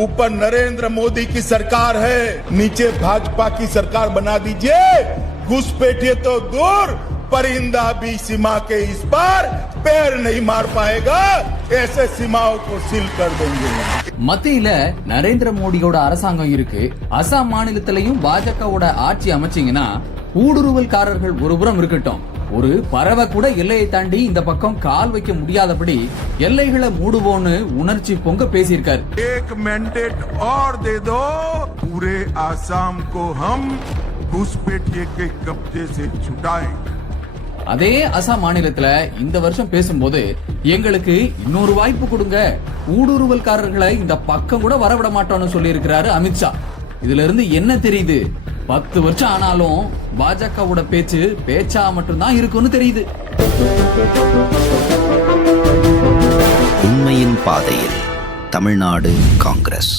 ऊपर नरेंद्र मोदी की सरकार है, नीचे भाजपा की सरकार बना दीजिए। घुसपैठिए तो दूर, परिंदा भी सीमा के इस पार पैर नहीं मार पाएगा। ऐसे सीमाओं को सील कर देंगे। மத்தியில நரேந்திர மோடியோட அரசாங்கம் இருக்கு. அசாம் மாநிலத்திலையும் பாஜகவோட ஆட்சி அமைச்சீங்கன்னா ஊடுருவல்காரர்கள் ஒருபுறம் இருக்கட்டும், ஒரு பறவை கூட எல்லையை தாண்டி இந்த பக்கம் கால் வைக்க முடியாதபடி எல்லைகளை மூடுவோன்னு உணர்ச்சி பொங்க பேசியிருக்காரு. एक मैंडेट और दे दो, पूरे आसाम को हम घुसपैठिए के कब्जे से छुटाएं। அதே அசாம் மாநிலத்துல இந்த வருஷம் பேசும்போது எங்களுக்கு இன்னொரு வாய்ப்பு கொடுங்க, ஊடுருவல்காரர்களை இந்த பக்கம் கூட வரவிட மாட்டோம்னு சொல்லி இருக்கிறாரு அமித்ஷா. இதுல இருந்து என்ன தெரியுது? 10 வருஷம் ஆனாலும் பாஜகவோட பேச்சு பேச்சா மட்டும்தான் இருக்குன்னு தெரியுது. உண்மையின் பாதையில் தமிழ்நாடு காங்கிரஸ்.